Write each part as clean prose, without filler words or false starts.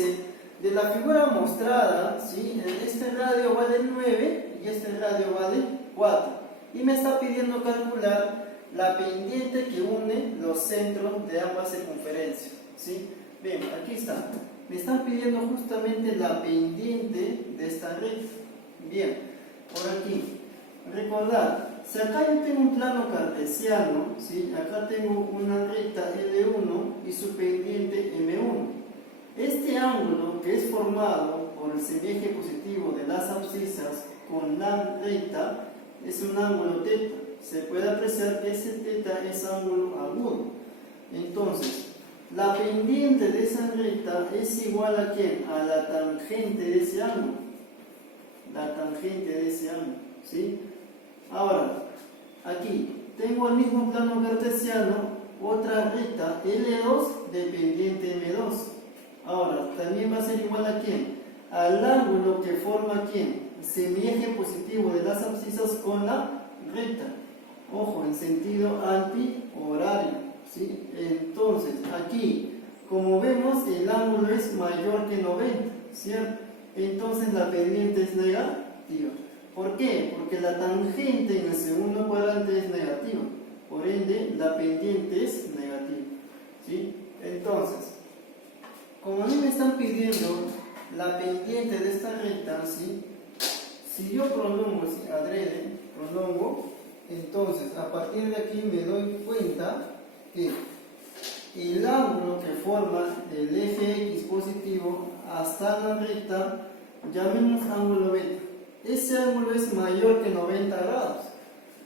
dice, de la figura mostrada, ¿sí? Este radio vale 9 y este radio vale 4. Y me está pidiendo calcular la pendiente que une los centros de ambas circunferencias, ¿sí? Bien, aquí está. Me están pidiendo justamente la pendiente de esta recta. Bien, por aquí. Recordad, si acá yo tengo un plano cartesiano, ¿sí? Acá tengo una recta L1 y su pendiente M1. Este ángulo que es formado por el semieje positivo de las abscisas con la recta es un ángulo θ. Se puede apreciar que ese θ es ángulo agudo. Entonces, la pendiente de esa recta es igual a ¿quién? A la tangente de ese ángulo. La tangente de ese ángulo, ¿sí? Ahora, aquí tengo el mismo plano cartesiano, otra recta L2 de pendiente M2. Ahora, también va a ser igual a ¿quién? Al ángulo que forma ¿quién? Semieje positivo de las abscisas con la recta. Ojo, en sentido antihorario, ¿sí? Entonces, aquí, como vemos, el ángulo es mayor que 90, ¿cierto? Entonces la pendiente es negativa. ¿Por qué? Porque la tangente en el segundo cuadrante es negativa. Por ende, la pendiente es negativa, ¿sí? Entonces, como a mí me están pidiendo la pendiente de esta recta, ¿sí? Si yo prolongo, ¿sí? Adrede, prolongo, entonces a partir de aquí me doy cuenta que el ángulo que forma el eje X positivo hasta la recta, llamemos ángulo beta. Ese ángulo es mayor que 90 grados.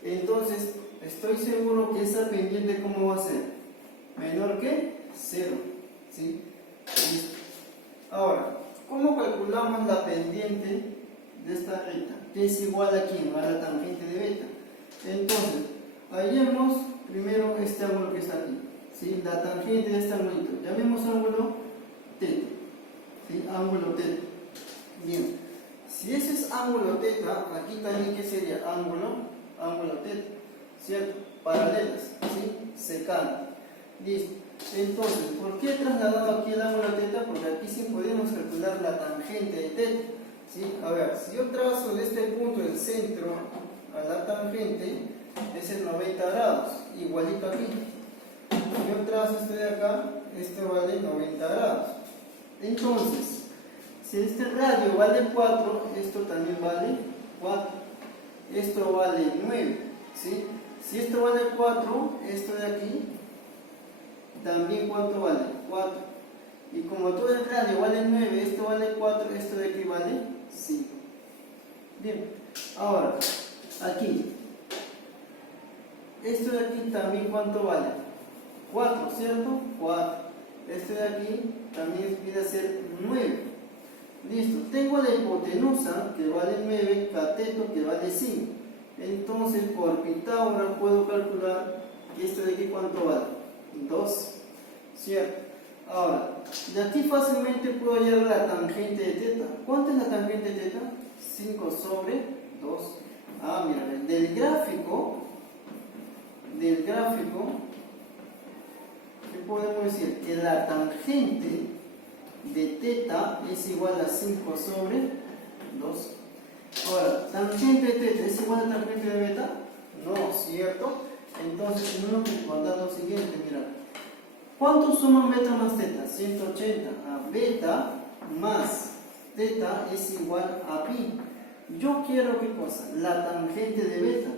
Entonces, estoy seguro que esa pendiente, ¿cómo va a ser? Menor que 0, ¿sí? Listo. Ahora, ¿cómo calculamos la pendiente de esta recta? Que es igual a ¿quién? A la tangente de beta. Entonces, hallemos primero este ángulo que está aquí, ¿sí? La tangente de este ángulo, llamemos ángulo θ, ¿sí? Ángulo θ. Bien, si ese es ángulo θ, aquí también ¿qué sería? Ángulo θ, ¿cierto? Paralelas, ¿sí? Secando. Listo. Entonces, ¿por qué he trasladado aquí el ángulo θ? Porque aquí sí podemos calcular la tangente de θ, ¿sí? A ver, si yo trazo de este punto del centro a la tangente, es el 90 grados, igualito aquí. Si yo trazo este de acá, este vale 90 grados. Entonces, si este radio vale 4, esto también vale 4. Esto vale 9, ¿sí? Si esto vale 4, esto de aquí también ¿cuánto vale? 4. Y como todo el radio vale 9, esto vale 4, esto de aquí vale 5. Bien, ahora, aquí. Esto de aquí también ¿cuánto vale? 4, ¿cierto? 4. Este de aquí también viene a ser 9. Listo. Tengo la hipotenusa que vale 9, cateto que vale 5. Entonces, por Pitágoras puedo calcular que esto de aquí ¿cuánto vale? 2. ¿Cierto? Ahora, de aquí fácilmente puedo hallar la tangente de θ. ¿Cuánto es la tangente de θ? 5 sobre 2. Ah, mira, del gráfico, ¿qué podemos decir? Que la tangente de θ es igual a 5 sobre 2. Ahora, ¿tangente de θ es igual a tangente de beta? No, ¿cierto? Entonces tenemos que recordar lo siguiente, mira. ¿Cuánto suman beta más θ? 180. A beta más θ es igual a pi. Yo quiero, ¿qué cosa? La tangente de beta.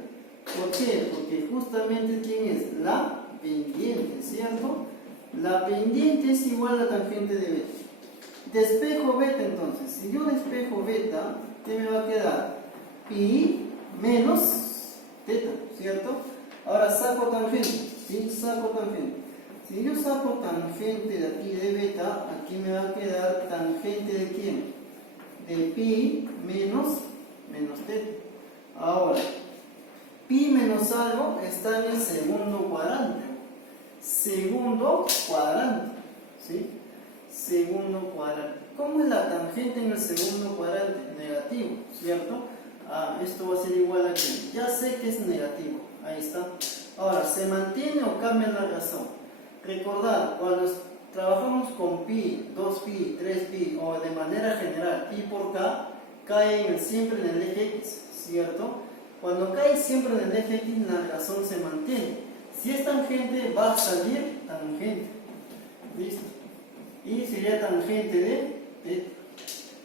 ¿Por qué? Porque justamente ¿quién es? La pendiente, ¿cierto? La pendiente es igual a la tangente de beta. Despejo beta entonces. Si yo despejo beta, ¿qué me va a quedar? Pi menos θ, ¿cierto? Ahora saco tangente, ¿sí? Saco tangente. Si yo saco tangente de aquí de beta, aquí me va a quedar tangente de ¿quién? De pi menos θ. Ahora, pi menos algo está en el segundo cuadrante. Segundo cuadrante, ¿sí? Segundo cuadrante. ¿Cómo es la tangente en el segundo cuadrante? Negativo, ¿cierto? Ah, esto va a ser igual a ¿qué? Ya sé que es negativo. Ahí está. Ahora, ¿se mantiene o cambia la razón? Recordad, cuando trabajamos con pi, 2pi, 3pi o de manera general, pi por k, cae siempre en el eje x, ¿cierto? Cuando cae siempre en el eje x, la razón se mantiene. Si es tangente, va a salir tangente. ¿Listo? Y sería tangente de teta.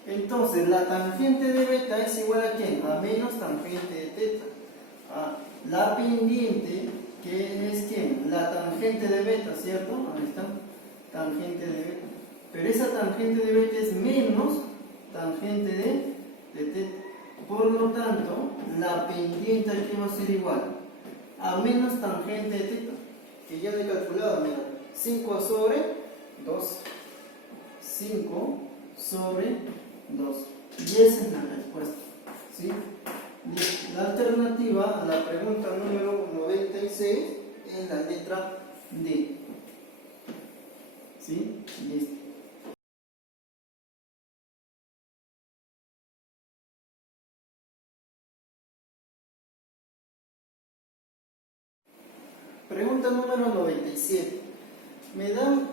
Entonces, la tangente de beta es igual a ¿quién? A menos tangente de teta. La pendiente, que es ¿quién? La tangente de beta, ¿cierto? Ahí está, tangente de beta. Pero esa tangente de beta es menos tangente de teta. Por lo tanto, la pendiente aquí va a ser igual a menos tangente de teta, que ya le he calculado, mira, 5 sobre 2. 5 sobre 2. Y esa es la respuesta, ¿sí? La alternativa a la pregunta número 96 es la letra D. ¿Sí? Listo. Pregunta número 97. Me dan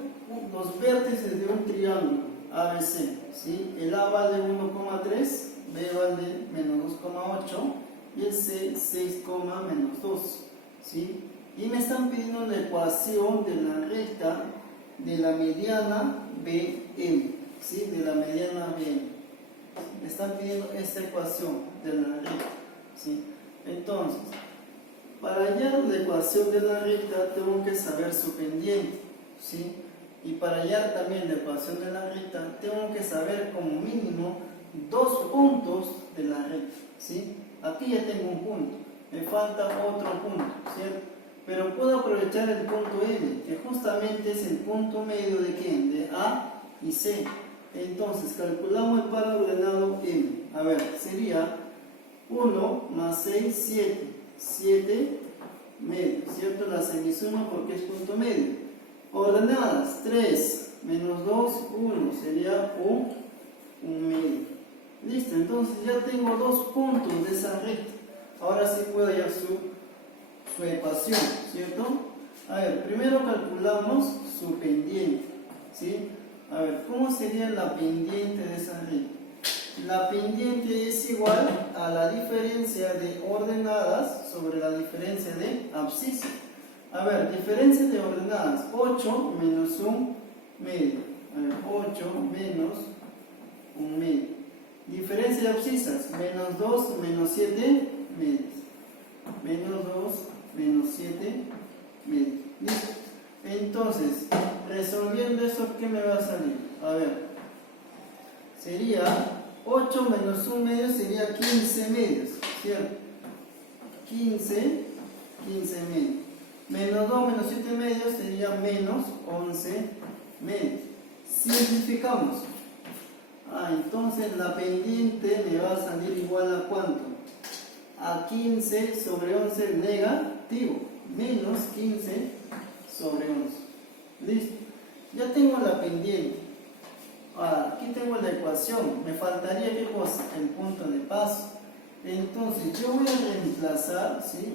los vértices de un triángulo ABC, ¿sí? El A vale 1,3, B vale menos 2,8 y el C 6, menos 2, ¿sí? Y me están pidiendo la ecuación de la recta de la mediana BM, ¿sí? De la mediana BM. Me están pidiendo esta ecuación de la recta, ¿sí? Entonces, para hallar la ecuación de la recta tengo que saber su pendiente, ¿sí? Y para hallar también la ecuación de la recta tengo que saber como mínimo 2 puntos de la recta, ¿sí? Aquí ya tengo un punto, me falta otro punto, ¿cierto? Pero puedo aprovechar el punto M, que justamente es el punto medio de ¿quién? De A y C. Entonces calculamos el par ordenado M. A ver, sería 1 más 6, 7 medios, ¿cierto? La semisuma porque es punto medio. Ordenadas 3 menos 2, 1, sería un medio. Listo, entonces ya tengo 2 puntos de esa recta. Ahora sí puedo hallar su ecuación, ¿cierto? A ver, primero calculamos su pendiente, ¿sí? A ver, ¿cómo sería la pendiente de esa recta? La pendiente es igual a la diferencia de ordenadas sobre la diferencia de abscisa. A ver, diferencia de ordenadas, 8 menos 1 medio. A ver, 8 menos 1 medio. Diferencia de abscisas, menos 2 menos 7 medios. Menos 2 menos 7 medios. ¿Listo? Entonces, resolviendo eso, ¿qué me va a salir? A ver, sería 8 menos 1 medio sería 15 medios, ¿cierto? 15 medios. Menos 2 menos 7 medios sería menos 11 medios. Simplificamos. Entonces la pendiente me va a salir igual a ¿cuánto? A 15 sobre 11 negativo. Menos 15 sobre 11. Listo. Ya tengo la pendiente. Aquí tengo la ecuación. Me faltaría ¿qué cosa? El punto de paso. Entonces yo voy a reemplazar, ¿sí?,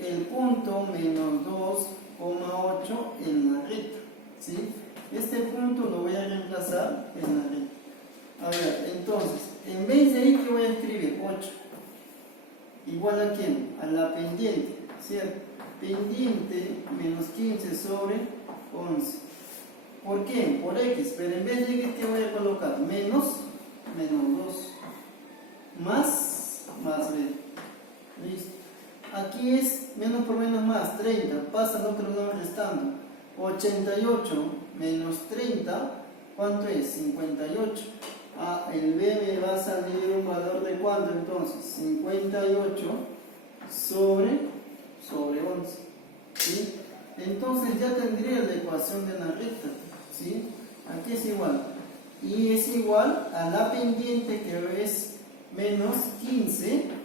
el punto menos 2,8 en la recta, ¿sí? Este punto lo voy a reemplazar en la recta. A ver, entonces, en vez de ahí, ¿qué voy a escribir? 8. ¿Igual a quién? A la pendiente, ¿cierto? Pendiente menos 15 sobre 11. ¿Por qué? Por x, pero en vez de x, ¿qué voy a colocar? Menos 2. Más b. Listo. Aquí es menos por menos más, 30, pasa al otro lado restando. 88 menos 30, ¿cuánto es? 58. El b me va a salir un valor de ¿cuánto entonces? 58 sobre 11. ¿Sí? Entonces ya tendría la ecuación de la recta, ¿sí? Aquí es igual. Y es igual a la pendiente, que es menos 15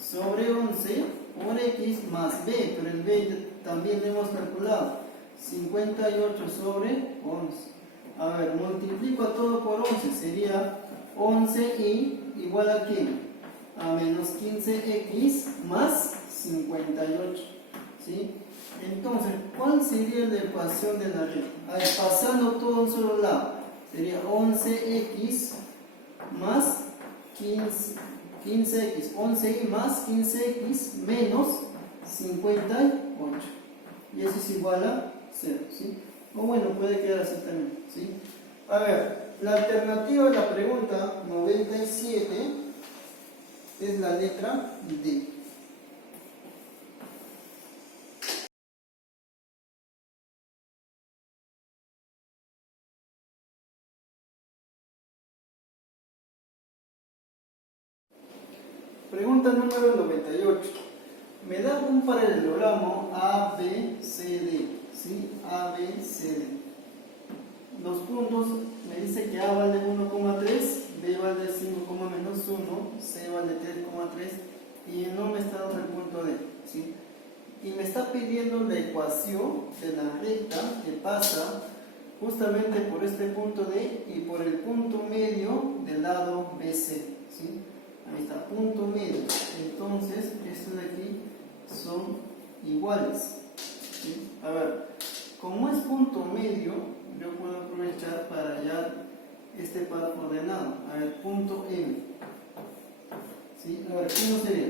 sobre 11 por x más b, pero el b también lo hemos calculado, 58 sobre 11. A ver, multiplico todo por 11, sería 11y igual a ¿quién? A menos 15x más 58. ¿sí? Entonces, ¿cuál sería la ecuación de la recta? A ver, pasando todo a un solo lado, sería 11x más 15x, 11y más 15x menos 58. Y eso es igual a 0, ¿sí? O bueno, puede quedar así también, ¿sí? A ver, la alternativa de la pregunta 97 es la letra D. Pregunta número 98. Me da un paralelogramo ABCD, ¿sí? ABCD. Los puntos me dice que A vale 1,3, B vale 5, menos 1, C vale 3,3 y no me está dando el punto D, ¿sí? Y me está pidiendo la ecuación de la recta que pasa justamente por este punto D y por el punto medio del lado BC, ¿sí? Ahí está, punto medio. Entonces, estos de aquí son iguales, ¿sí? A ver, como es punto medio, yo puedo aprovechar para hallar este par ordenado. A ver, punto M. ¿Sí? A ver, ¿cómo sería?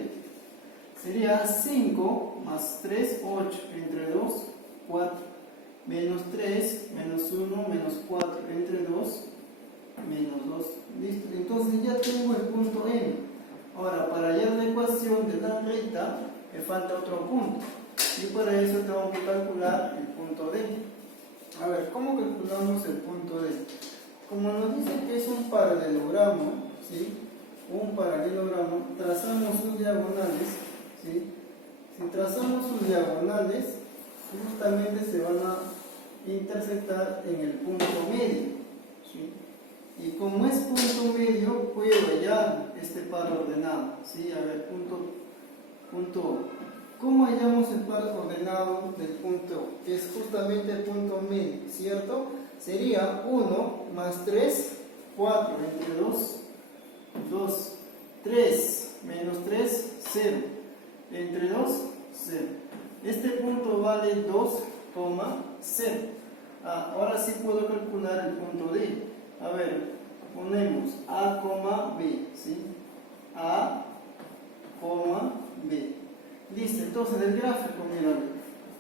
Sería 5 más 3, 8, entre 2, 4, menos 3, menos 1, menos 4, entre 2, menos 2. Listo, entonces ya tengo el punto M. Ahora, para hallar la ecuación de la recta, me falta otro punto. Y para eso tengo que calcular el punto D. A ver, ¿cómo calculamos el punto D? Como nos dice que es un paralelogramo, ¿sí? Un paralelogramo, trazamos sus diagonales, ¿sí? Si trazamos sus diagonales, justamente se van a intersectar en el punto medio, ¿sí? Y como es punto medio, puedo hallar este par ordenado, ¿sí? A ver, ¿cómo hallamos el par ordenado del punto? Que es justamente el punto medio, ¿cierto? Sería 1 más 3, 4, entre 2, 2, 3, menos 3, 0, entre 2, 0. Este punto vale 2,0. Ahora sí puedo calcular el punto D. A ver, ponemos A, B, ¿sí? A, B. Listo, entonces el gráfico, mira,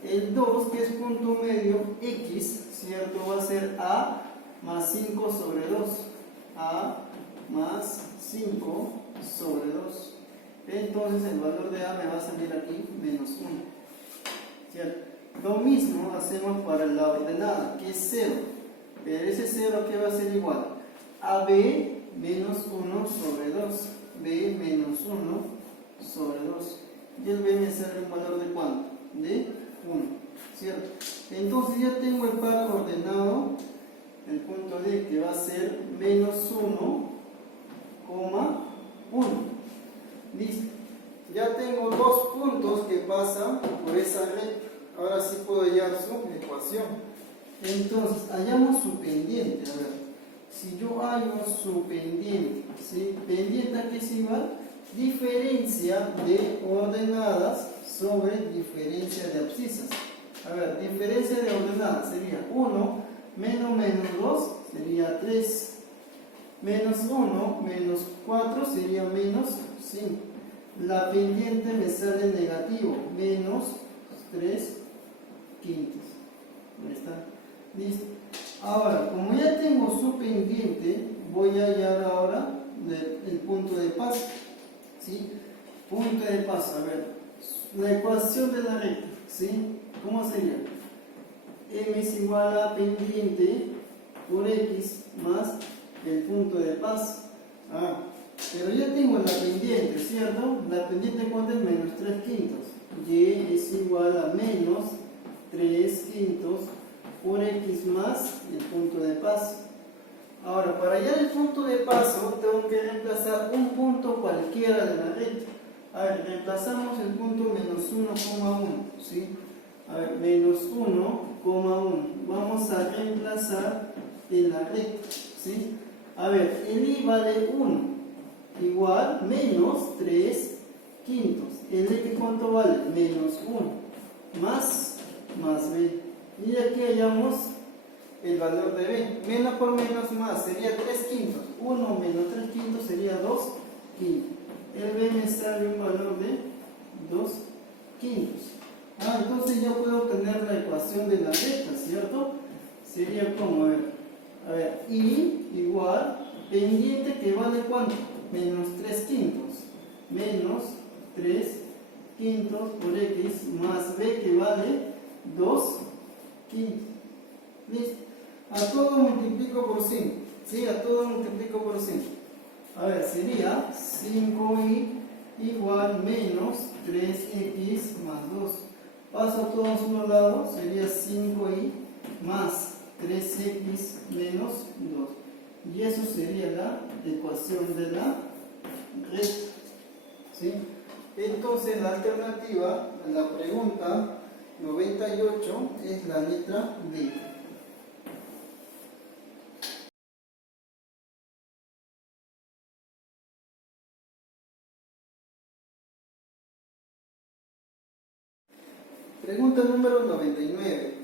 el 2, que es punto medio, X, ¿cierto? Va a ser A más 5 sobre 2. A más 5 sobre 2. Entonces el valor de A me va a salir aquí menos 1. ¿Cierto? Lo mismo hacemos para la ordenada, que es 0. Pero ese 0 que va a ser igual a B menos 1 sobre 2. B menos 1 sobre 2. Y el B me sale un valor de ¿cuánto? De 1, ¿cierto? Entonces ya tengo el par ordenado, el punto D, que va a ser menos 1, 1. Listo. Ya tengo dos puntos que pasan por esa recta. Ahora sí puedo hallar su ecuación. Entonces, hallamos su pendiente. A ver, si yo hallo su pendiente, ¿sí? Pendiente aquí es igual diferencia de ordenadas sobre diferencia de abscisas. A ver, diferencia de ordenadas sería 1 menos 2 sería 3. Menos 1 menos 4 sería menos 5. La pendiente me sale negativo, menos 3 quintos. Ahí está. Listo. Ahora, como ya tengo su pendiente, voy a hallar ahora el punto de paso. ¿Sí? Punto de paso. A ver, la ecuación de la recta, ¿sí? ¿Cómo sería? M es igual a pendiente por X más el punto de paso. Pero ya tengo la pendiente, ¿cierto? La pendiente, ¿cuánto es? Menos 3 quintos. Y es igual a menos 3 quintos por X más el punto de paso. Ahora, para hallar el punto de paso, tengo que reemplazar un punto cualquiera de la recta. A ver, reemplazamos el punto menos 1,1, ¿sí? A ver, menos 1,1. Vamos a reemplazar en la recta, ¿sí? A ver, el I vale 1, igual menos 3 quintos. ¿El E que cuánto vale? Menos 1. más b. Y aquí hallamos el valor de b. Menos por menos más sería 3 quintos. 1 menos 3 quintos sería 2 quintos. El b me sale un valor de 2 quintos. Entonces ya puedo obtener la ecuación de la recta, ¿cierto? Sería como, a ver, y igual pendiente que vale ¿cuánto? Menos 3 quintos. Menos 3 quintos por x más b que vale 2 quintos. ¿Listo? A todo multiplico por 5. ¿Sí? A todo multiplico por 5. A ver, sería 5y igual menos 3x más 2. Paso a todos unos lados, sería 5y más 3x menos 2. Y eso sería la ecuación de la recta. ¿Sí? Entonces la alternativa a la pregunta 98 es la letra D. Pregunta número 99.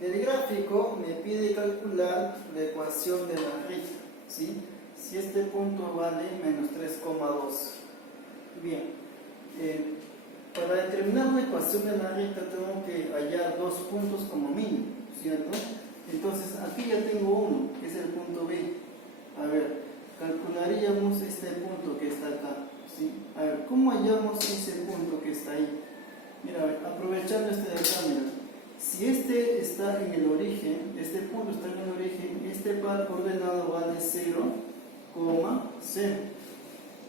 El gráfico me pide calcular la ecuación de la recta. ¿Sí? Si este punto vale menos 3,2. Bien, para determinar la ecuación de la recta tengo que hallar 2 puntos como mínimo, ¿cierto? Entonces aquí ya tengo uno, que es el punto B. A ver, calcularíamos este punto que está acá, ¿sí? A ver, ¿cómo hallamos ese punto que está ahí? Mira, a ver, aprovechando este de acá, mira. Si este está en el origen, este punto está en el origen, este par coordenado vale 0,0.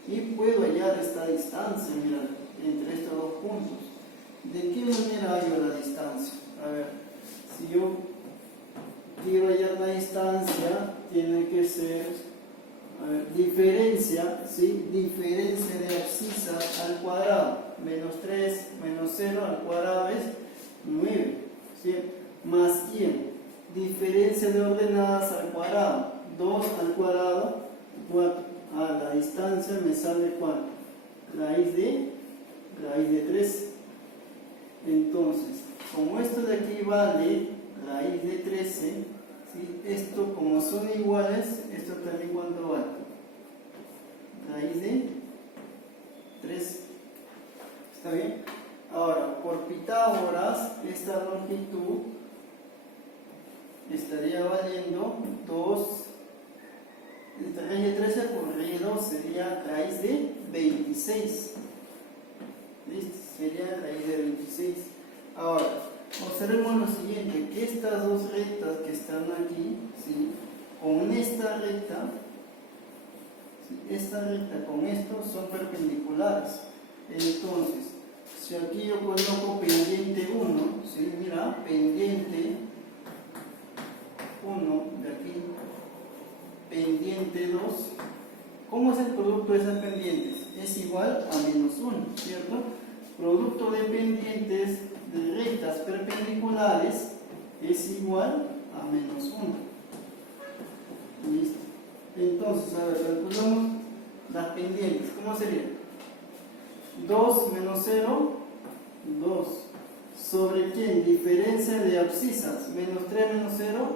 Y puedo hallar esta distancia, mira, entre estos dos puntos. ¿De qué manera hallo la distancia? A ver, si yo quiero hallar la distancia, tiene que ser, a ver, diferencia, ¿sí? Diferencia de abscisas al cuadrado. Menos 3 menos 0 al cuadrado es 9. ¿Sí? Más ¿quién? Diferencia de ordenadas al cuadrado. 2 al cuadrado, 4. La distancia me sale ¿cuánto? Raíz de 3. Entonces, como esto de aquí vale raíz de 13, ¿sí? Esto como son iguales, esto también ¿cuánto vale? Raíz de 3. ¿Está bien? Ahora, por Pitágoras, esta longitud estaría valiendo 2. Raíz de 13 por raíz de 2 sería raíz de 26. ¿Listo? Sería raíz de 26. Ahora, observemos lo siguiente, que estas dos rectas que están aquí, ¿sí? Con esta recta, ¿sí? Esta recta con esto son perpendiculares. Entonces, si aquí yo coloco pendiente 1, ¿sí? Mira, pendiente 1 de aquí, pendiente 2, ¿cómo es el producto de esas pendientes? Es igual a menos 1, ¿cierto? Producto de pendientes de rectas perpendiculares es igual a menos 1. ¿Listo? Entonces, a ver, calculamos las pendientes. ¿Cómo sería? 2 menos 0, 2. ¿Sobre quién? Diferencia de abscisas. Menos 3 menos 0,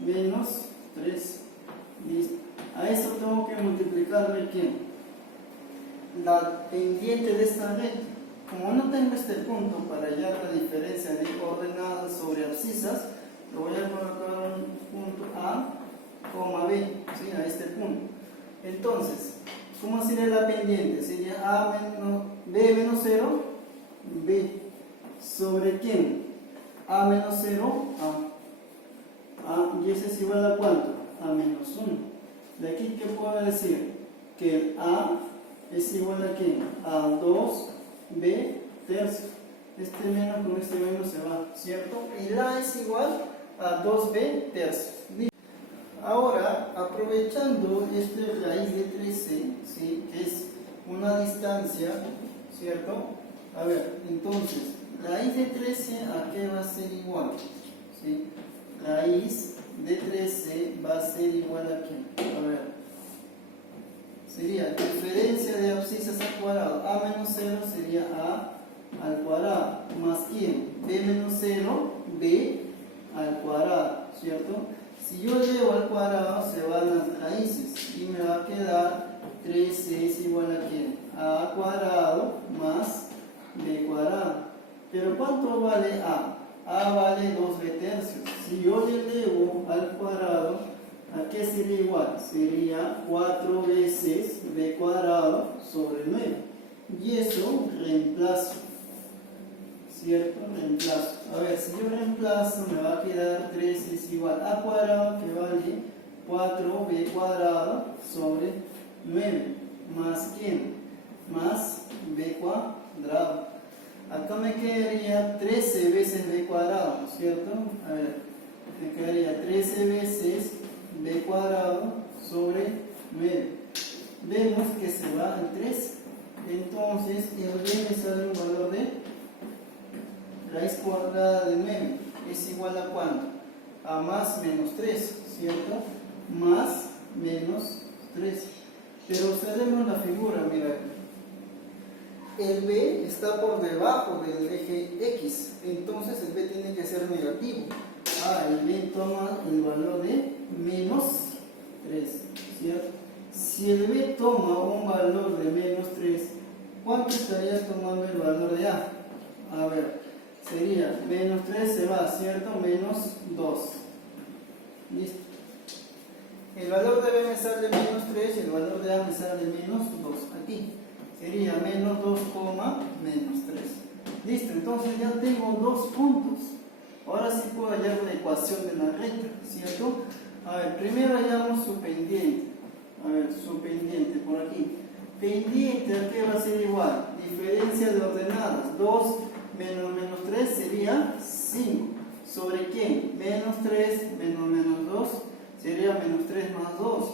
menos 3. Listo. A eso tengo que multiplicarle ¿quién? La pendiente de esta recta. Como no tengo este punto para hallar la diferencia de ordenadas sobre abscisas, lo voy a colocar un punto A, B, ¿sí? A este punto. Entonces, ¿cómo sería la pendiente? Sería B menos 0, B. ¿Sobre quién? A menos 0, A. Y ese es igual a ¿cuánto? A menos 1. De aquí, ¿qué puedo decir? Que el A es igual a ¿quién? A 2B tercio. Este menos con este menos se va, ¿cierto? Y la A es igual a 2B tercio. Ahora, aprovechando este raíz de 13, ¿sí? Que es una distancia, ¿cierto? A ver, entonces, raíz de 13, ¿a qué va a ser igual? ¿Sí? Raíz de 13 va a ser igual a ¿qué? A ver, sería diferencia de abscisas al cuadrado. A menos 0 sería A al cuadrado. Más ¿quién? B menos ¿cuánto vale A? A vale 2b tercios. Si yo le elevo al cuadrado, ¿a qué sería igual? Sería 4 veces b cuadrado sobre 9. Y eso reemplazo. ¿Cierto? Reemplazo. A ver, si yo reemplazo, me va a quedar 3 es igual a cuadrado, que vale 4b cuadrado sobre 9. ¿Más quién? Más b cuadrado. Acá me quedaría 13 veces b cuadrado, ¿cierto? A ver, me quedaría 13 veces b cuadrado sobre 9. Vemos que se va el 13. Entonces, el b me sale un valor de raíz cuadrada de 9. ¿Es igual a cuánto? A más menos 3, ¿cierto? Más menos 3. Pero observemos la figura, mira. El b está por debajo del eje x, entonces el b tiene que ser negativo. El b toma el valor de menos 3, ¿cierto? Si el b toma un valor de menos 3, ¿cuánto estaría tomando el valor de a? A ver, sería menos 3 se va, ¿cierto? Menos 2. Listo. El valor de b me sale menos 3 y el valor de a me sale menos 2. Aquí sería menos 2, menos 3. Listo, entonces ya tengo dos puntos. Ahora sí puedo hallar una ecuación de la recta, ¿cierto? A ver, primero hallamos su pendiente. A ver, su pendiente por aquí. Pendiente, ¿a qué va a ser igual? Diferencia de ordenadas. 2 menos menos 3 sería 5. ¿Sobre quién? Menos 3 menos menos 2 sería menos 3 más 2.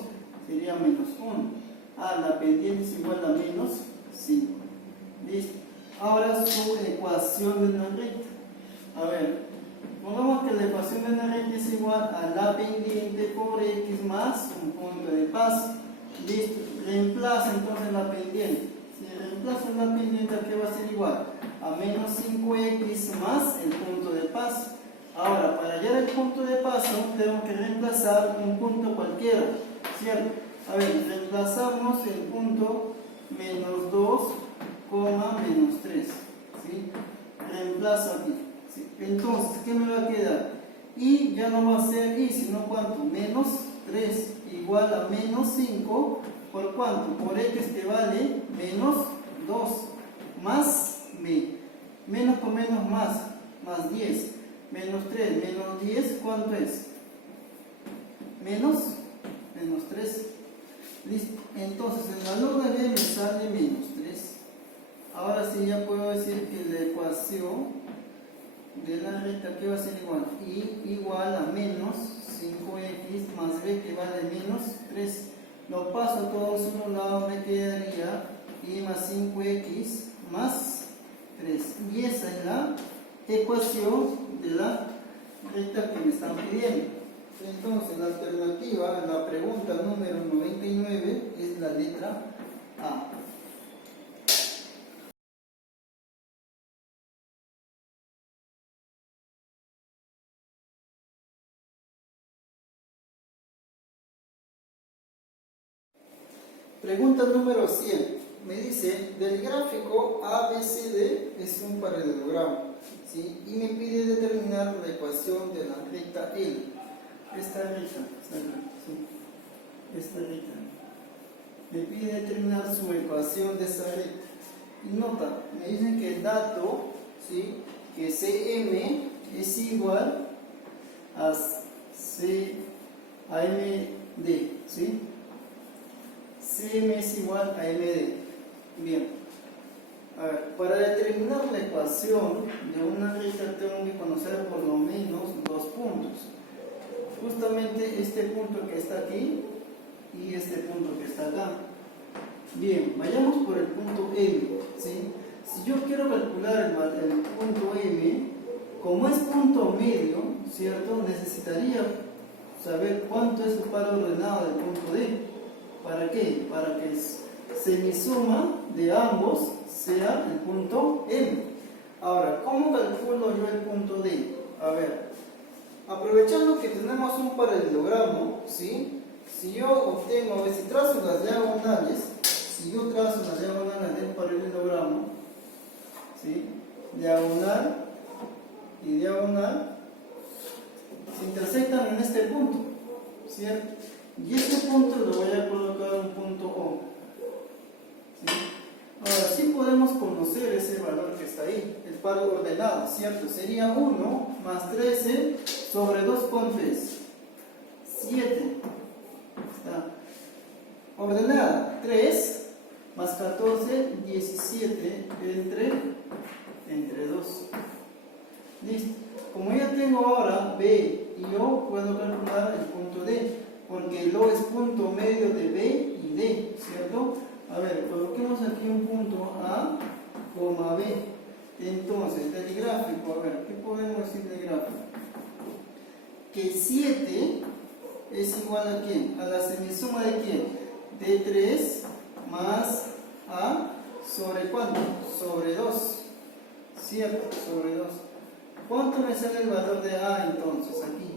Sería menos 1. La pendiente es igual a menos 5. Listo. Ahora su ecuación de la recta. A ver, pongamos que la ecuación de la recta es igual a la pendiente por x más un punto de paso. Listo. Reemplaza entonces la pendiente. Si reemplazo la pendiente, ¿a qué va a ser igual? A menos 5x más el punto de paso. Ahora, para hallar el punto de paso, tengo que reemplazar un punto cualquiera, ¿cierto? A ver, reemplazamos el punto menos 2, menos 3, ¿sí? Reemplazo aquí, ¿sí? Entonces, ¿qué me va a quedar? Y ya no va a ser y, sino ¿cuánto? Menos 3 igual a menos 5, ¿por cuánto? Por x que vale menos 2, más b. Menos con menos más 10. Menos 3, menos 10, ¿cuánto es? Menos 3. Listo. Entonces el valor de b me sale menos 3. Ahora sí ya puedo decir que la ecuación de la recta que va a ser igual y igual a menos 5x más b que vale menos 3. Lo paso todo a un solo lado, me quedaría y más 5x más 3. Y esa es la ecuación de la recta que me están pidiendo. Entonces la alternativa a la pregunta número 99 es la letra A. Pregunta número 100. Me dice, del gráfico ABCD es un paralelogramo, ¿sí? Y me pide determinar la ecuación de la recta L. Esta recta, ¿sí? Esta recta. Me pide determinar su ecuación de esta recta. Y nota, me dicen que el dato, ¿sí? Que CM es igual a MD, ¿sí? CM es igual a MD. Bien. A ver, para determinar la ecuación de una recta tengo que conocer por lo menos dos puntos. Justamente este punto que está aquí y este punto que está acá. Bien, vayamos por el punto M, ¿sí? Si yo quiero calcular el punto M, como es punto medio, ¿cierto? Necesitaría saber cuánto es el par ordenado del punto D. ¿Para qué? Para que semisuma de ambos sea el punto M. Ahora, ¿cómo calculo yo el punto D? A ver, aprovechando que tenemos un paralelogramo, ¿sí? Si yo obtengo, si trazo las diagonales, del paralelogramo, ¿sí? Diagonal y diagonal se intersectan en este punto, ¿cierto? Y este punto lo voy a colocar un punto O, ¿sí? Ahora sí podemos conocer ese valor que está ahí, el par ordenado, ¿cierto? Sería 1 más 13 sobre 2, ¿cuánto es? 7. Está ordenada. 3 más 14, 17 entre 2. Listo. Como ya tengo ahora B y O, puedo calcular el punto D, porque el O es punto medio de B y D, ¿cierto? A ver, coloquemos aquí un punto A, B. Entonces, del gráfico, a ver, ¿qué podemos decir del gráfico? Que 7 es igual a ¿quién? A la semisuma de ¿quién? De 3 más A sobre ¿cuánto? Sobre 2. ¿Cierto? Sobre 2. ¿Cuánto me sale el valor de A entonces aquí?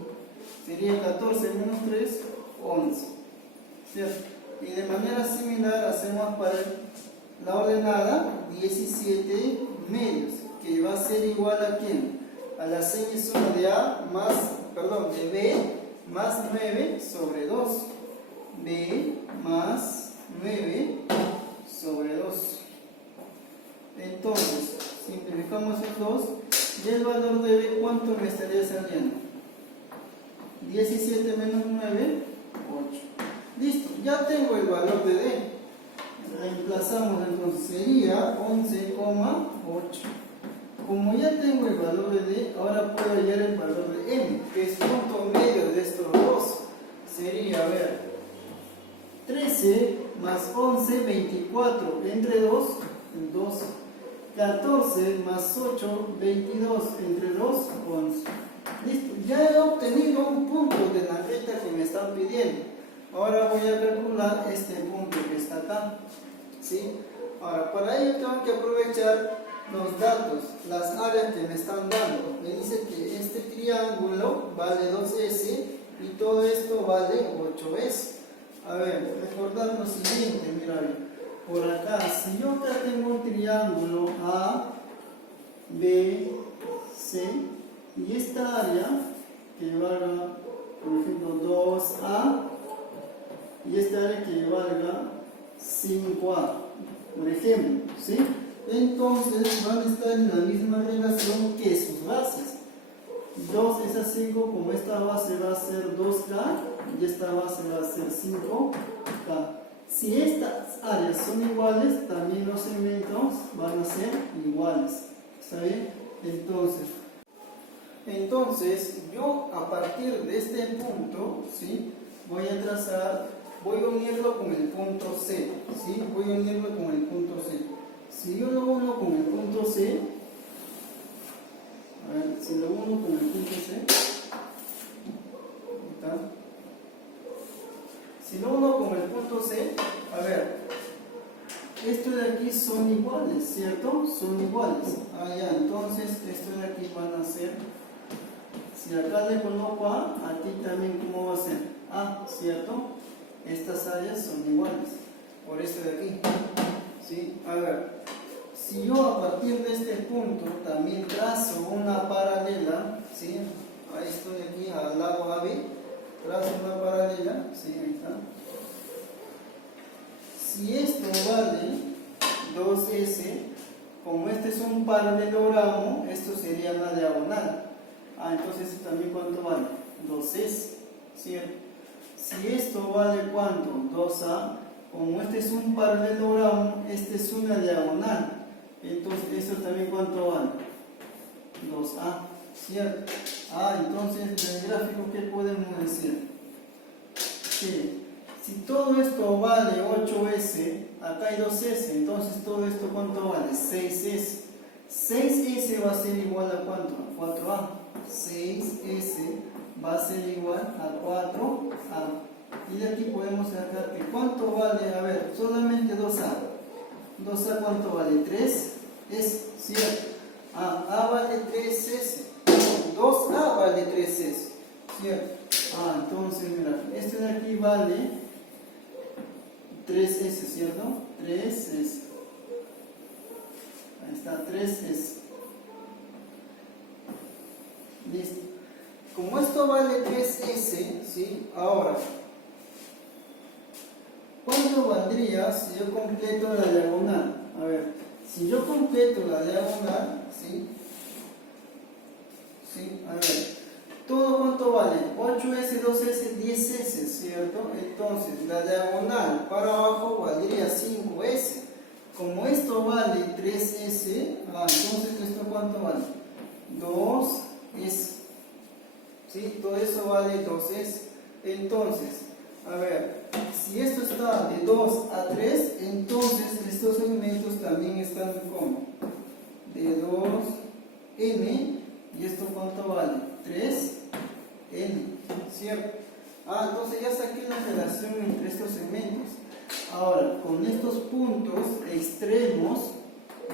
Sería 14 menos 3, 11. ¿Cierto? Y de manera similar hacemos para la ordenada 17 medios, que va a ser igual a ¿quién? A la semisuma de A más, perdón, de B más 9 sobre 2. B más 9 sobre 2. Entonces, simplificamos el 2 y el valor de B, ¿cuánto me estaría saliendo? 17 menos 9, 8. Listo, ya tengo el valor de D. Reemplazamos entonces, sería 11,8. Como ya tengo el valor de D, ahora puedo hallar el valor de M, que es punto medio de estos dos. Sería, a ver, 13 más 11, 24, entre 2, 12. 14 más 8, 22, entre 2, 11. Listo, ya he obtenido un punto de la recta que me están pidiendo. Ahora voy a calcular este punto que está acá, ¿sí? Ahora, para ello tengo que aprovechar los datos, las áreas que me están dando. Me dice que este triángulo vale 2S y todo esto vale 8S. A ver, recordar lo siguiente, mira bien. Por acá, si yo acá tengo un triángulo A, B, C, y esta área que valga, por ejemplo, 2A, y esta área que valga 5A, por ejemplo, ¿sí? Entonces van a estar en la misma relación que sus bases. 2 es a 5, como esta base va a ser 2K y esta base va a ser 5K. Si estas áreas son iguales, también los segmentos van a ser iguales. ¿Está bien? Entonces yo a partir de este punto, ¿sí? Voy a trazar, voy a unirlo con el punto C, ¿sí? Voy a unirlo con el punto C. Si yo lo uno con el punto C, a ver, si lo uno con el punto C, ¿está? Si lo uno con el punto C, a ver, estos de aquí son iguales, ¿cierto? Son iguales. Ah, ya, entonces estos de aquí van a ser, si acá le coloco A, aquí también, ¿cómo va a ser? A, ¿cierto? Estas áreas son iguales, por esto de aquí, ¿sí? A ver, si yo a partir de este punto también trazo una paralela, ¿sí? A esto de aquí, al lado AB, trazo una paralela, ¿sí? Ahí está. Si esto vale 2S, como este es un paralelogramo, esto sería una diagonal. Ah, entonces también ¿cuánto vale? 2S, ¿cierto? Si esto vale ¿cuánto? 2A, como este es un paralelogramo, este es una diagonal. Entonces esto también ¿cuánto vale? 2A, ¿cierto? Ah, entonces del gráfico, ¿qué podemos decir? Que si todo esto vale 8S, acá hay 2S, entonces todo esto ¿cuánto vale? 6S. 6S va a ser igual a ¿cuánto? A 4A. 6S va a ser igual a 4A. Y de aquí podemos sacar que ¿cuánto vale? A ver, solamente 2A. 2A ¿cuánto vale? 3 es, ¿cierto? A vale 3S. 2A vale 3S, ¿cierto? Ah, entonces mira, este de aquí vale 3S, ¿cierto? 3S. Ahí está, 3S. esto vale 3S, ¿sí? Ahora, ¿cuánto valdría si yo completo la diagonal? A ver, si yo completo la diagonal, ¿sí? ¿Sí? A ver, ¿todo cuánto vale? 8S, 2S, 10S, ¿cierto? Entonces, la diagonal para abajo valdría 5S. Como esto vale 3S, entonces ¿esto cuánto vale? 2S. ¿Sí? Todo eso vale 2S. Entonces, a ver, si esto está de 2 a 3, entonces estos segmentos también están como de 2N. ¿Y esto cuánto vale? 3N, ¿cierto? Entonces ya saqué la relación entre estos segmentos. Ahora, con estos puntos extremos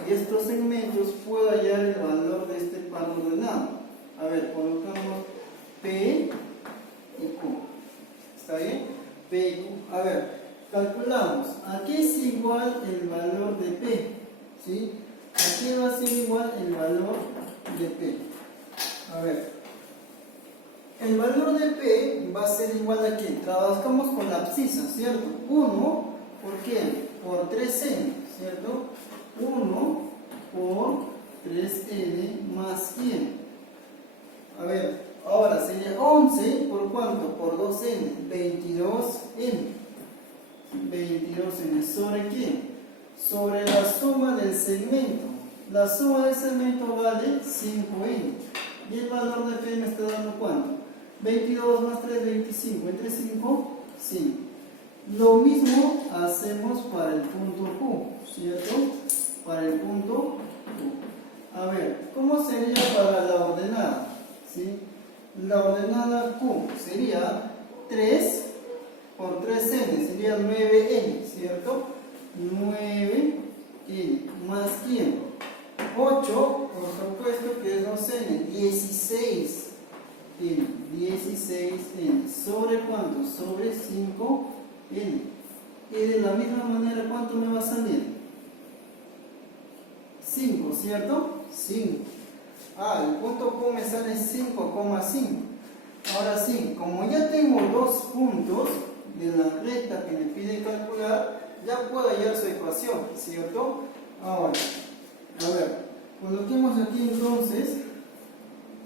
y estos segmentos puedo hallar el valor de este par ordenado. A ver, colocamos P y Q. ¿Está bien? P y Q. A ver, calculamos. Aquí es igual el valor de P, ¿sí? Aquí va a ser igual el valor de P. A ver, el valor de P va a ser igual a ¿qué? Trabajamos con la abscisa, ¿cierto? 1, ¿por qué? Por 3N, ¿cierto? 1 por 3N más 100. A ver, ahora sería 11, ¿por cuánto? Por 2N, 22N. 22N, ¿sobre qué? Sobre la suma del segmento. La suma del segmento vale 5N. ¿Y el valor de P me está dando cuánto? 22 más 3, 25. Entre 5, 5. Lo mismo hacemos para el punto Q, ¿cierto? Para el punto Q. A ver, ¿cómo sería para la ordenada? ¿Sí? La ordenada Q sería 3 por 3N, sería 9N, ¿cierto? 9N más ¿quién? 8, por supuesto que es 2N, 16N, 16N, ¿sobre cuánto? Sobre 5N. Y de la misma manera, ¿cuánto me va a salir? 5, ¿cierto? 5. El punto Q me sale 5,5. Ahora sí, como ya tengo dos puntos de la recta que me pide calcular, ya puedo hallar su ecuación, ¿cierto? Ahora, a ver, coloquemos aquí entonces,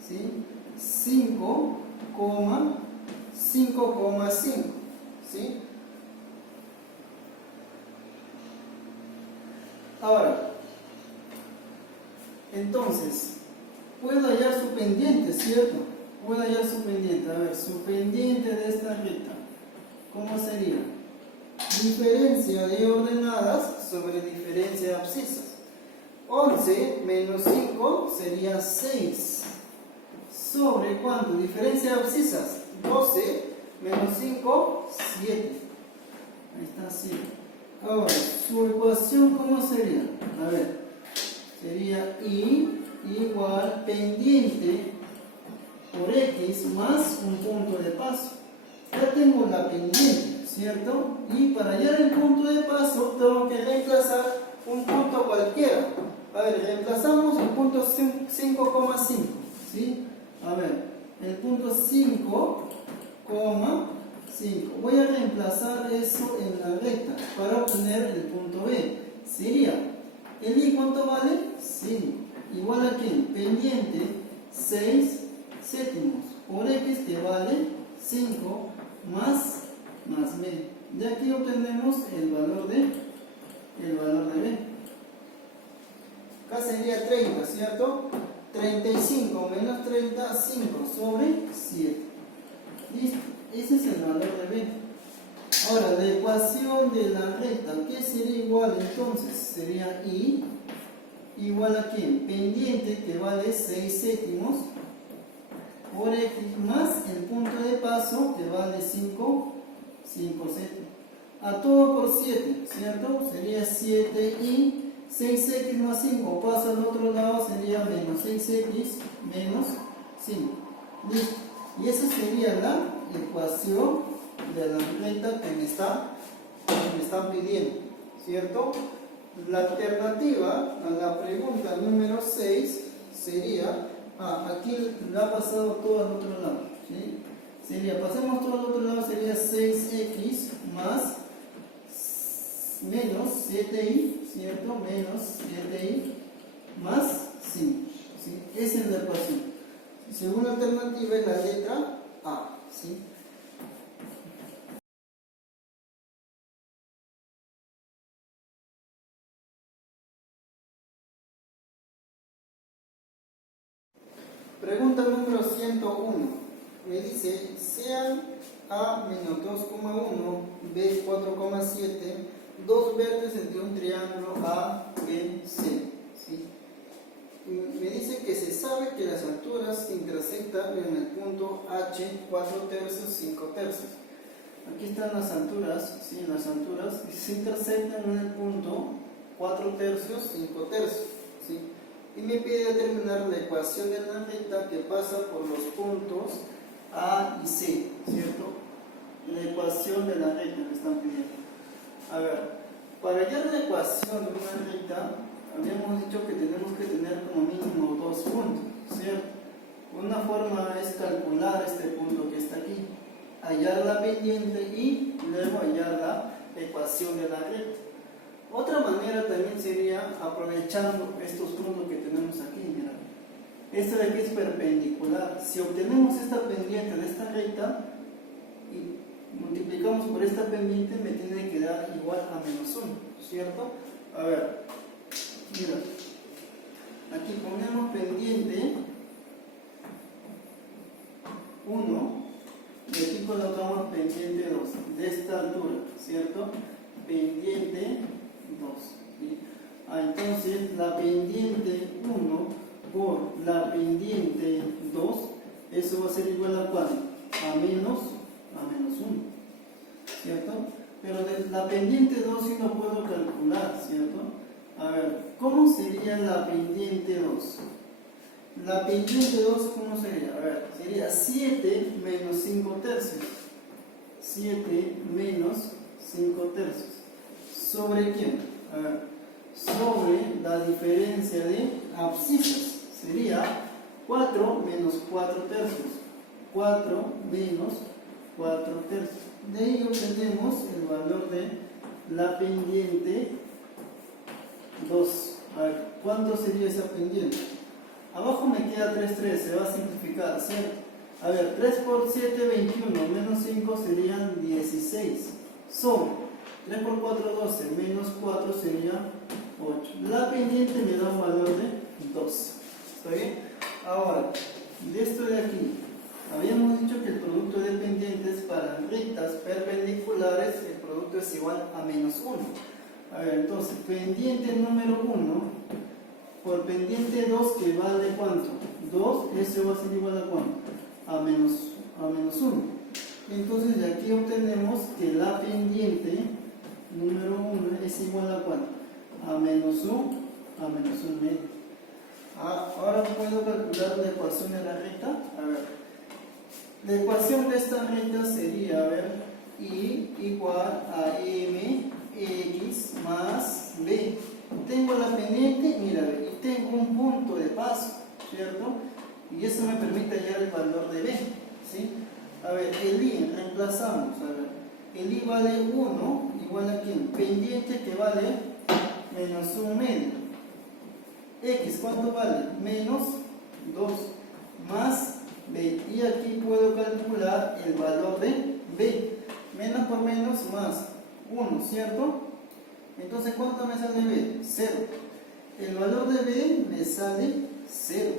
¿sí? 5,5, ¿sí? Ahora, entonces, puedo hallar su pendiente, ¿cierto? Puedo hallar su pendiente. A ver, su pendiente de esta recta, ¿cómo sería? Diferencia de ordenadas sobre diferencia de abscisas. 11 menos 5 sería 6. ¿Sobre cuánto? Diferencia de abscisas. 12 menos 5, 7. Ahí está 7. Ahora, su ecuación, ¿cómo sería? A ver, sería I igual pendiente por X más un punto de paso. Ya tengo la pendiente, ¿cierto? Y para hallar el punto de paso tengo que reemplazar un punto cualquiera. A ver, reemplazamos el punto 5,5, ¿sí? A ver, el punto 5,5. Voy a reemplazar eso en la recta para obtener el punto B. Sería, ¿el I cuánto vale? 5. Igual a ¿qué? Pendiente 6 séptimos por X que vale 5 más B. De aquí obtenemos el valor de B. Acá sería 30, ¿cierto? 35 menos 30, 5 sobre 7. Listo. Ese es el valor de B. Ahora, la ecuación de la recta, ¿qué sería igual entonces? Sería I igual a ¿quién? Pendiente que vale 6 séptimos por X más el punto de paso que vale 5 séptimos. A todo por 7, ¿cierto? Sería 7i, 6x más 5 pasa al otro lado, sería menos 6x menos 5. Listo. Y esa sería la ecuación de la recta que me están pidiendo, ¿cierto? La alternativa a la pregunta número 6 sería, aquí la ha pasado todo al otro lado. ¿sí? Sería, pasemos todo al otro lado, sería 6x más menos 7y, ¿cierto? Menos 7y más 5, ¿sí? Esa es la ecuación. Segunda alternativa es la letra A, ¿sí? Pregunta número 101. Me dice, sean A menos 2,1, B 4,7, dos vértices de un triángulo A, B, C. ¿Sí? Me dice que se sabe que las alturas intersectan en el punto H 4 tercios, 5 tercios. Aquí están las alturas, ¿sí? Las alturas se intersectan en el punto 4 tercios, 5 tercios. ¿Sí? Y me pide determinar la ecuación de la recta que pasa por los puntos A y C, ¿cierto? La ecuación de la recta me están pidiendo. A ver, para hallar la ecuación de una recta, habíamos dicho que tenemos que tener como mínimo dos puntos, ¿cierto? Una forma es calcular este punto que está aquí, hallar la pendiente y luego hallar la ecuación de la recta. Otra manera también sería aprovechando estos puntos que tenemos aquí, mira. Esta de aquí es perpendicular. Si obtenemos esta pendiente de esta recta y multiplicamos por esta pendiente, me tiene que dar igual a menos 1, ¿cierto? A ver, mira, aquí ponemos pendiente 1 y aquí colocamos pendiente 2 de esta altura, ¿cierto? Pendiente 2, ¿sí? Entonces la pendiente 1 por la pendiente 2, eso va a ser igual a ¿cuánto? A menos 1, ¿cierto? Pero de la pendiente 2 sí no puedo calcular, ¿cierto? A ver, ¿cómo sería la pendiente 2? La pendiente 2, ¿cómo sería? A ver, sería 7 menos 5 tercios. 7 menos 5 tercios. ¿Sobre quién? A ver, sobre la diferencia de abscisas. Sería 4 menos 4 tercios. 4 menos 4 tercios. De ahí obtenemos el valor de la pendiente 2. A ver, ¿cuánto sería esa pendiente? Abajo me queda 3, se va a simplificar, ¿cierto? A ver, 3 por 7, 21, menos 5 serían 16. Sobre 3 por 4, 12, menos 4 sería 8. La pendiente me da un valor de 12. ¿Está bien? Ahora, de esto de aquí, habíamos dicho que el producto de pendientes para rectas perpendiculares, el producto es igual a menos 1. A ver, entonces, pendiente número 1 por pendiente 2, que vale ¿cuánto? 2, eso va a ser igual a ¿cuánto? A menos 1. Entonces, de aquí obtenemos que la pendiente número 1 es igual a ¿cuánto? A menos 1 medio. Ahora puedo calcular la ecuación de la recta. A ver, la ecuación de esta recta sería, a ver, y igual a mx más b. Tengo la pendiente, mira, y tengo un punto de paso, ¿cierto? Y eso me permite hallar el valor de b, ¿sí? A ver, el i, reemplazamos, a ver, el i vale 1, igual a ¿quién? Pendiente que vale menos 1 medio. X, ¿cuánto vale? Menos 2 más b. Y aquí puedo calcular el valor de b. Menos por menos más 1, ¿cierto? Entonces, ¿cuánto me sale b? 0. El valor de b me sale 0.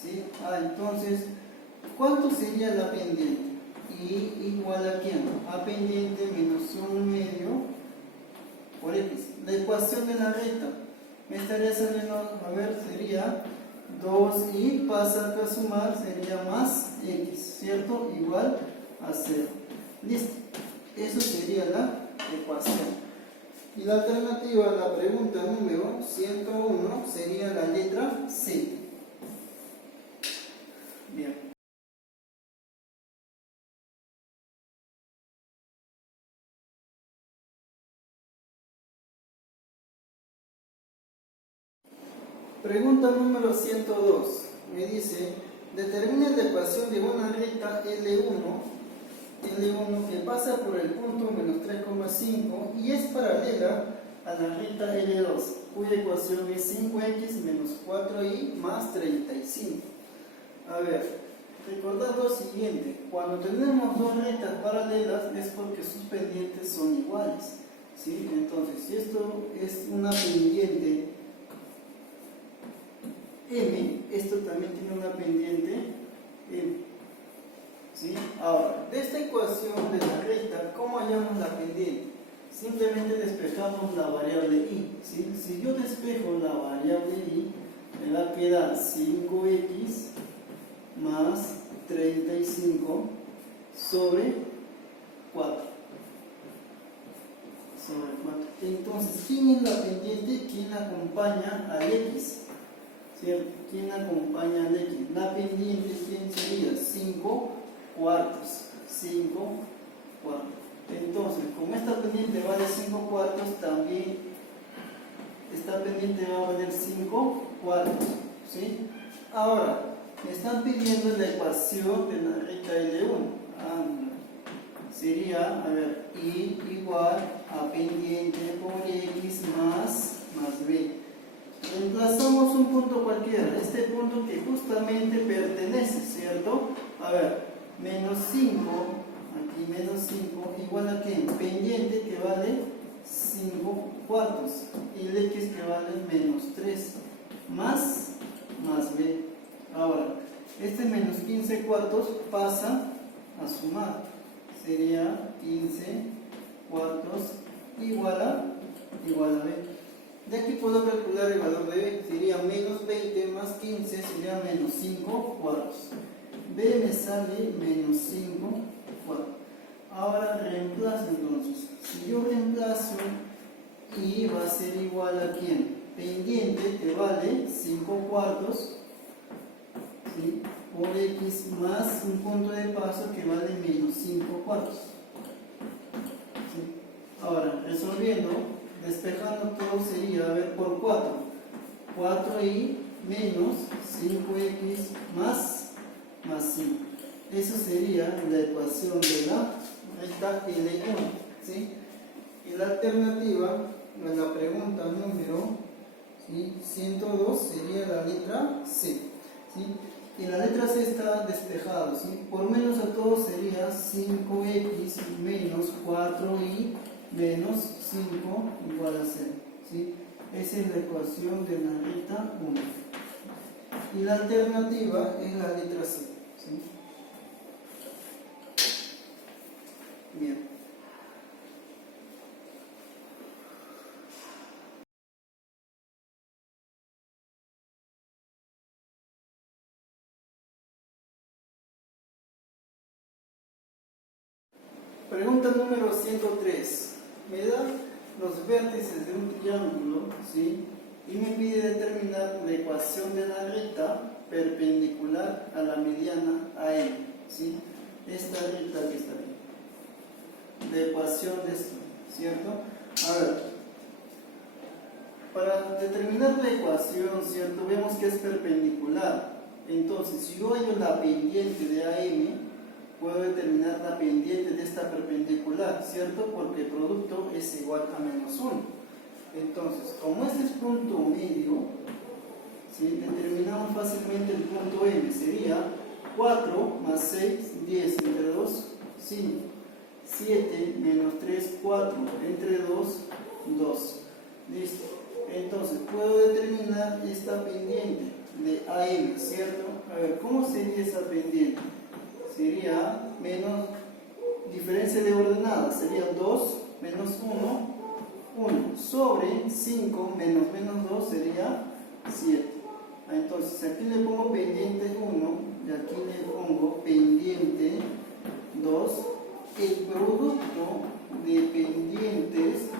¿Sí? Entonces, ¿cuánto sería la pendiente? Y igual a ¿quién? A pendiente menos 1 medio por x. La ecuación de la recta me estaría saliendo, a ver, sería 2y pasa acá a sumar, sería más x, ¿cierto? Igual a 0. Listo. Eso sería la ecuación. Y la alternativa a la pregunta número 101 sería la letra C. Bien. Pregunta número 102. Me dice, Determina la ecuación de una recta L1 que pasa por el punto menos 3,5 y es paralela a la recta L2, cuya ecuación es 5x menos 4y más 35. A ver, recordad lo siguiente: cuando tenemos dos rectas paralelas es porque sus pendientes son iguales, ¿sí? Entonces, si esto es una pendiente M, esto también tiene una pendiente M, ¿sí? Ahora, de esta ecuación de la recta, ¿cómo hallamos la pendiente? Simplemente despejamos la variable y, ¿sí? Si yo despejo la variable y, me va a quedar 5x más 35 sobre 4. Entonces, ¿quién es la pendiente? ¿Quién acompaña al x? ¿Cierto? ¿Quién acompaña al x? La pendiente, ¿quién sería? 5 cuartos. 5 cuartos. Entonces, como esta pendiente vale 5 cuartos, también esta pendiente va a valer 5 cuartos, ¿sí? Ahora, me están pidiendo la ecuación de la recta L1. Sería, a ver, y igual a pendiente por x más b. Reemplazamos un punto cualquiera, este punto que justamente pertenece, ¿cierto? A ver, menos 5, aquí menos 5, igual a ¿qué? Pendiente que vale 5 cuartos, y el x que vale menos 3, más b. Ahora, este menos 15 cuartos pasa a sumar, sería 15 cuartos igual a b. De aquí puedo calcular el valor de b, sería menos 20 más 15, sería menos 5 cuartos. b me sale menos 5 cuartos. Ahora reemplazo entonces. Si yo reemplazo, y va a ser igual a ¿quién? Pendiente que vale 5 cuartos, ¿sí? Por x más un punto de paso que vale menos 5 cuartos. ¿Sí? Ahora, resolviendo, despejando todo sería, a ver, por 4. 4y menos 5x más 5. Eso sería la ecuación de la recta L1, ¿sí? Y la alternativa, en la pregunta número, ¿sí?, 102 sería la letra C, ¿sí? Y la letra C está despejado, ¿sí? Por menos a todo sería 5x menos 4y menos 5 igual a 0, ¿sí? Esa es la ecuación de la recta 1. Y la alternativa es la letra C, ¿sí? Bien. Pregunta número 103. Me da los vértices de un triángulo, ¿sí?, y me pide determinar la ecuación de la recta perpendicular a la mediana AM, ¿sí? Esta recta que está aquí. La ecuación de esto, ¿cierto? A ver, para determinar la ecuación, ¿cierto?, vemos que es perpendicular. Entonces, si yo hallo la pendiente de AM, puedo determinar la pendiente de esta perpendicular, ¿cierto? Porque el producto es igual a menos 1. Entonces, como este es punto medio, ¿sí?, determinamos fácilmente el punto M. Sería 4 más 6, 10, entre 2, 5. 7 menos 3, 4, entre 2, 2. Listo. Entonces, puedo determinar esta pendiente de AM, ¿cierto? A ver, ¿cómo sería esa pendiente? Sería menos, diferencia de ordenadas, sería 2 menos 1 sobre 5 menos 2 sería 7. Entonces aquí le pongo pendiente 1 y aquí le pongo pendiente 2. El producto de pendientes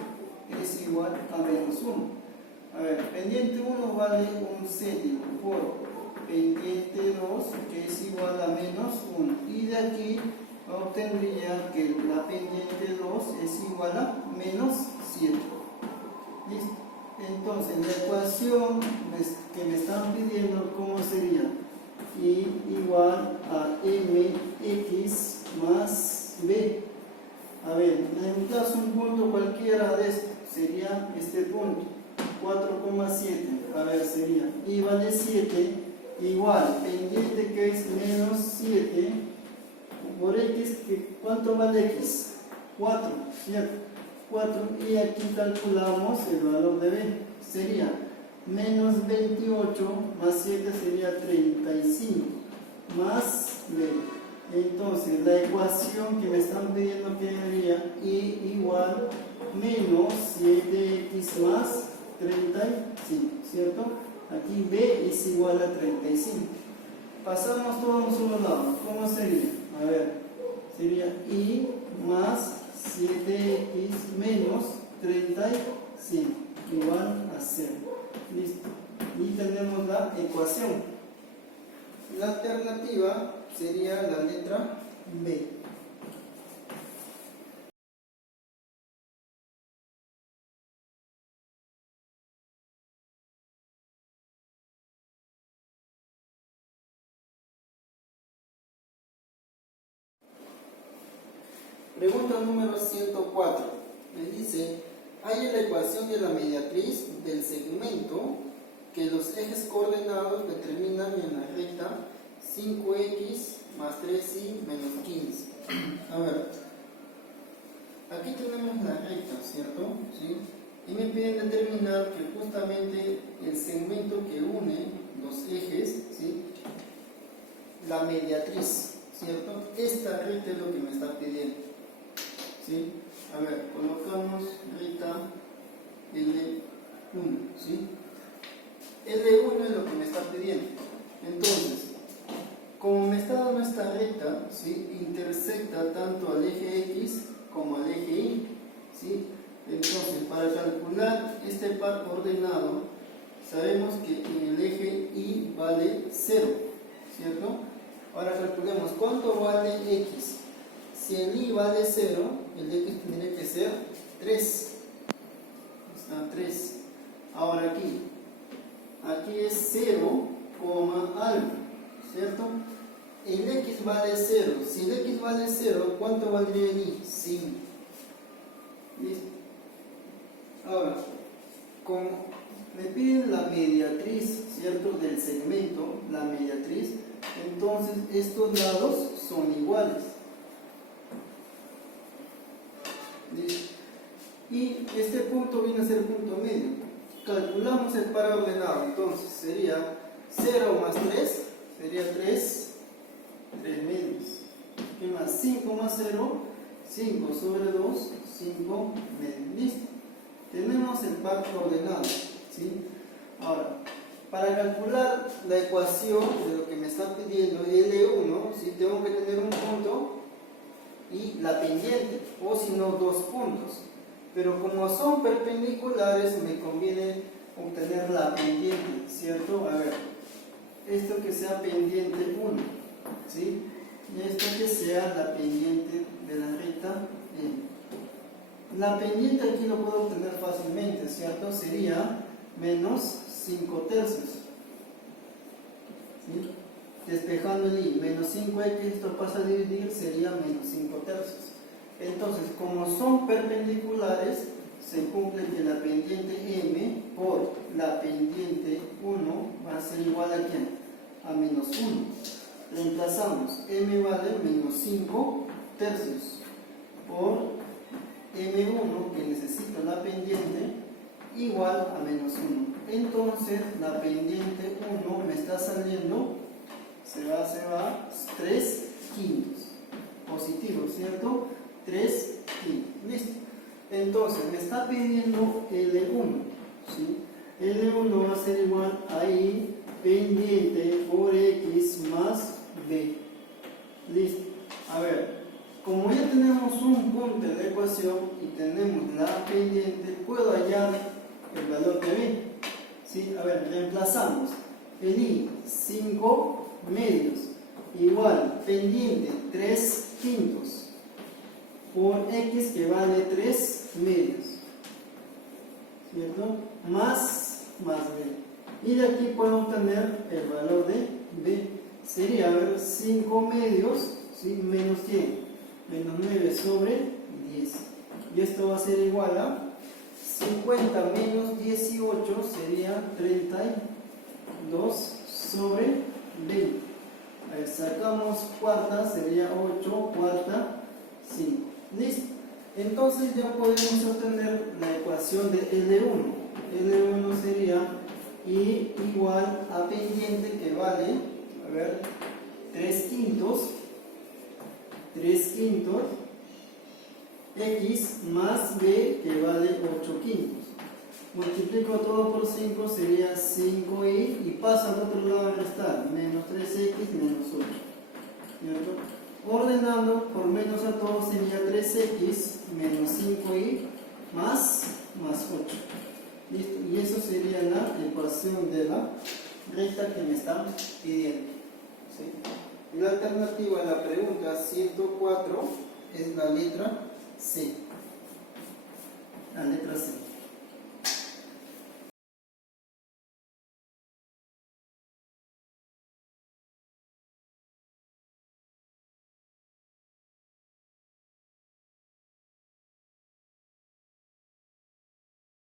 es igual a menos 1. A ver, pendiente 1 vale 1/7 por pendiente 2, que es igual a menos 1, y de aquí obtendría que la pendiente 2 es igual a menos 7. ¿Listo? Entonces la ecuación que me están pidiendo, ¿cómo sería? y igual a mx más b. A ver, reemplazo un punto cualquiera de estos, sería este punto, 4,7. A ver, sería y vale 7 igual, pendiente que es menos 7 por x, ¿cuánto vale x? 4, ¿cierto? 4, y aquí calculamos el valor de b, sería menos 28 más 7 sería 35 más b. Entonces la ecuación que me están pidiendo que sería y igual menos 7x más 35, ¿cierto? Aquí b es igual a 35. Pasamos todo a un solo lado. ¿Cómo sería? A ver, sería y más 7x menos 35 igual a 0. Listo. Y tenemos la ecuación. La alternativa sería la letra B. Pregunta número 104. Me dice, halla la ecuación de la mediatriz del segmento que los ejes coordenados determinan en la recta 5x más 3y menos 15. A ver, aquí tenemos la recta, ¿cierto? ¿Sí? Y me piden determinar que justamente el segmento que une los ejes, ¿sí? La mediatriz, ¿cierto? Esta recta es lo que me está pidiendo, ¿sí? A ver, colocamos recta L1, ¿sí? L1 es lo que me está pidiendo. Entonces, como me está dando esta recta, ¿sí? Intersecta tanto al eje X como al eje Y, ¿sí? Entonces, para calcular este par ordenado, sabemos que en el eje Y vale 0, ¿cierto? Ahora calculemos cuánto vale X. Si el Y vale 0, el X tendría que ser 3. Está 3. Ahora aquí es 0, algo, ¿cierto? El X vale 0. Si el X vale 0, ¿cuánto valdría el Y? 5. ¿Listo? Ahora, como me piden la mediatriz, ¿cierto? Del segmento, la mediatriz, entonces estos lados son iguales. ¿Listo? Y este punto viene a ser punto medio. Calculamos el par ordenado, entonces sería 0 más 3, sería 3 medios. ¿Qué más? 5 más 0, 5 sobre 2, 5 medios. Listo. Tenemos el par ordenado, ¿sí? Ahora, para calcular la ecuación de lo que me está pidiendo L1, ¿sí? Tengo que tener un punto y la pendiente, o si no, dos puntos. Pero como son perpendiculares, me conviene obtener la pendiente, ¿cierto? A ver, esto que sea pendiente 1, ¿sí? Y esto que sea la pendiente de la recta M. La pendiente aquí lo puedo obtener fácilmente, ¿cierto? Sería menos 5 tercios. ¿Sí? Despejando el I, menos 5x, esto pasa a dividir, sería menos 5 tercios. Entonces, como son perpendiculares, se cumple que la pendiente M por la pendiente 1 va a ser igual a ¿quién? A menos 1. Reemplazamos, M vale menos 5 tercios por M1, que necesita la pendiente, igual a menos 1. Entonces, la pendiente 1 me está saliendo, se va 3 quintos. Positivo, ¿cierto? 3 quintos. Listo. Entonces, me está pidiendo L1, ¿sí? L1 va a ser igual a I pendiente por X más B. Listo. A ver, como ya tenemos un punto de la ecuación y tenemos la pendiente, puedo hallar el valor de B. ¿Sí? A ver, reemplazamos. El I, 5 medios, igual, pendiente, 3 quintos, por X que vale 3 medios, ¿cierto? Más B. Y de aquí puedo obtener el valor de B, sería, a ver, 5 medios, ¿sí? Menos 100, menos 9 sobre 10. Y esto va a ser igual a 50 menos 18 sería 32 sobre 20. A ver, sacamos cuarta, sería 8, cuarta, 5. Listo. Entonces ya podemos obtener la ecuación de L1. L1 sería I igual a pendiente que vale, a ver, 3 quintos, X más B que vale 8 quintos. Multiplico todo por 5, sería 5i y paso al otro lado a restar, menos 3x menos 8. ¿Cierto? Ordenando por menos a todo sería 3x menos 5i más 8. ¿Listo? Y eso sería la ecuación de la recta que me están pidiendo. ¿Sí? Y la alternativa a la pregunta 104 es la letra C. La letra C.